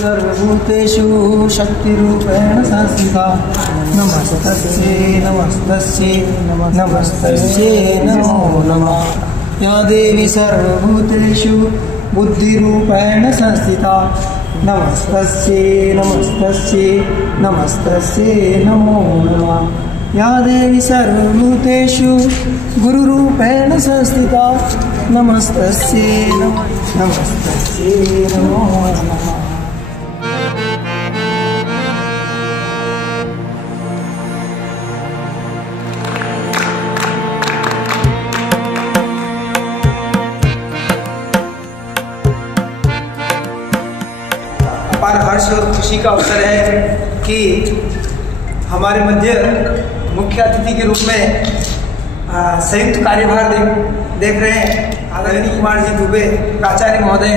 सर्वभूतेषु शक्तिरूपेण संस्थिता नमस्तस्यै नमस्तस्यै नमस्तस्यै नमो नमः। या देवी सर्वभूतेषु बुद्धिरूपेण संस्थिता नमस्तस्यै नमस्तस्यै नमस्तस्यै नमो नमः। या देवी सर्वभूतेषु गुरुरूपेण संस्थिता नमस्तस्यै नमस्तस्यै नमो नमः। अपार हर्ष और खुशी का अवसर है कि हमारे मध्य मुख्य अतिथि के रूप में संयुक्त कार्यभार देख रहे हैं आदरणीय कुमार जी दुबे प्राचार्य महोदय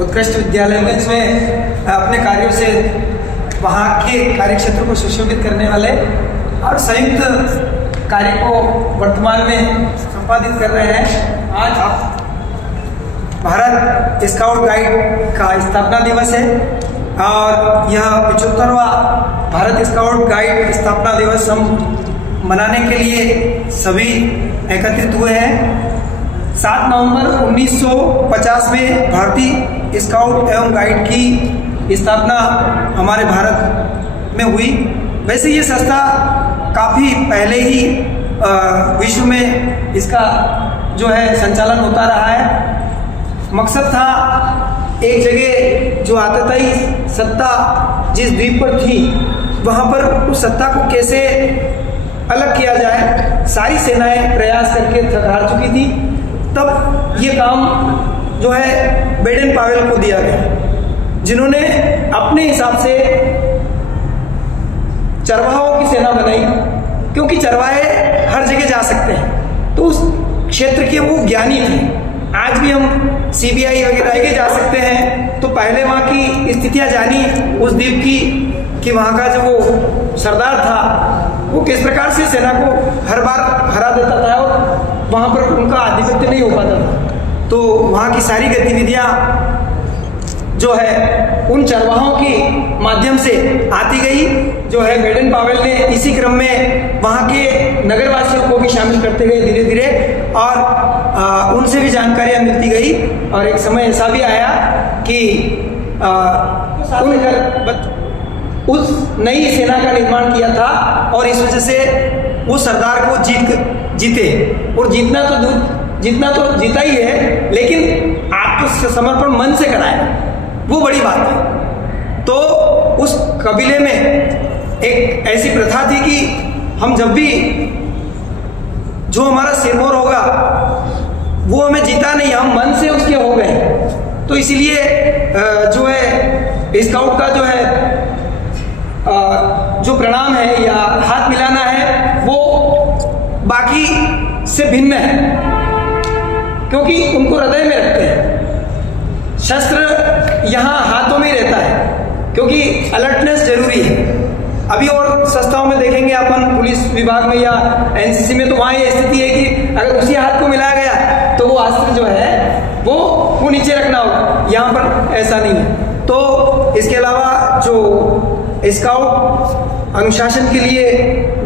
उत्कृष्ट विद्यालयगंज में अपने कार्यों से वहाँ के कार्यक्षेत्र को सुशोभित करने वाले और संयुक्त कार्य को वर्तमान में संपादित कर रहे हैं। आज भारत स्काउट गाइड का स्थापना दिवस है और यह 75वां भारत स्काउट गाइड स्थापना दिवस हम मनाने के लिए सभी एकत्रित हुए हैं। 7 नवंबर 1950 में भारतीय स्काउट एवं गाइड की स्थापना हमारे भारत में हुई। वैसे ये संस्था काफ़ी पहले ही विश्व में इसका जो है संचालन होता रहा है। मकसद था एक जगह जो आतताई सत्ता जिस द्वीप पर थी वहाँ पर उस सत्ता को कैसे अलग किया जाए। सारी सेनाएं प्रयास करके थक हार चुकी थी। तब ये काम जो है बेडेन पावेल को दिया गया, जिन्होंने अपने हिसाब से चरवाहों की सेना बनाई, क्योंकि चरवाहे हर जगह जा सकते हैं तो उस क्षेत्र के वो ज्ञानी थे। आज भी हम सीबीआई वगैरह के जा सकते हैं तो पहले वहाँ की स्थितियाँ जानी उस द्वीप की कि वहाँ का जो वो सरदार था वो किस प्रकार से सेना को हर बार हरा देता था और वहाँ पर उनका आधिपत्य नहीं हो पाता था। तो वहाँ की सारी गतिविधियाँ जो है उन चरवाहों के माध्यम से आती गई। जो है बेडेन पावेल ने इसी क्रम में वहाँ के नगरवासियों को भी शामिल करते गए धीरे धीरे और उनसे भी जानकारियाँ मिलती गई। और एक समय ऐसा भी आया कि उस नई सेना का निर्माण किया था और इस वजह से वो सरदार को जीते और जीतना तो जीता ही है, लेकिन आत्मसमर्पण मन से कराया, वो बड़ी बात है। तो उस कबीले में एक ऐसी प्रथा थी कि हम जब भी जो हमारा सिरमौर होगा वो हमें जीता नहीं, हम मन से उसके हो गए। तो इसीलिए जो है स्काउट का जो है जो प्रणाम है या हाथ मिलाना है वो बाकी से भिन्न है, क्योंकि उनको हृदय में रखते हैं। शस्त्र यहाँ हाथों में रहता है क्योंकि अलर्टनेस जरूरी है। अभी और संस्थाओं में देखेंगे अपन पुलिस विभाग में या एनसीसी में, तो वहाँ ये स्थिति है कि अगर उसी हाथ को मिलाया गया तो वो अस्त्र जो है वो नीचे रखना होगा। यहाँ पर ऐसा नहीं है। तो इसके अलावा जो स्काउट अनुशासन के लिए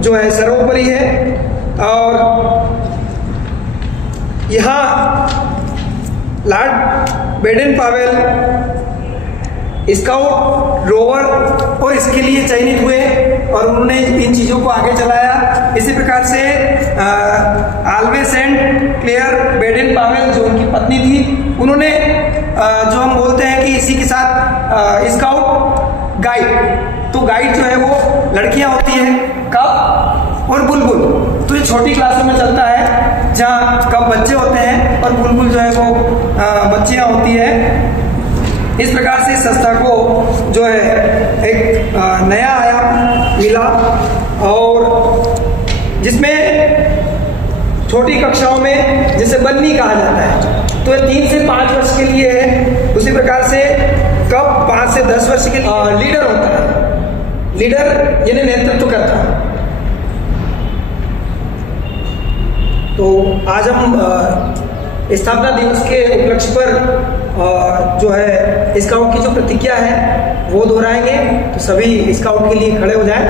जो है सर्वोपरि है और यहाँ lord Baden Powell scout rover और इसके लिए चयनित हुए और उन्होंने इन चीज़ों को आगे चलाया। इसी प्रकार से Olave and Clair Baden Powell जो उनकी पत्नी थी, उन्होंने जो हम बोलते हैं कि इसी के साथ स्काउट गाइड, तो गाइड जो है वो लड़कियां होती हैं, कब और बुलबुल। तो ये छोटी क्लासों में चलता है जहाँ कब बच्चे होते हैं और बुलबुल जो है वो बच्चियां होती है। इस प्रकार से संस्था को जो है एक नया आयाम मिला और जिसमें छोटी कक्षाओं में जैसे बन्नी कहा जाता है तो ये 3 से 5 वर्ष के लिए है। उसी प्रकार से कब 5 से 10 वर्ष के लिए लीडर होता है। लीडर यानी नेतृत्व करता है। तो आज हम स्थापना दिवस के उपलक्ष्य पर जो है स्काउट की जो प्रतिज्ञा है वो दोहराएंगे। तो सभी स्काउट के लिए खड़े हो जाएं।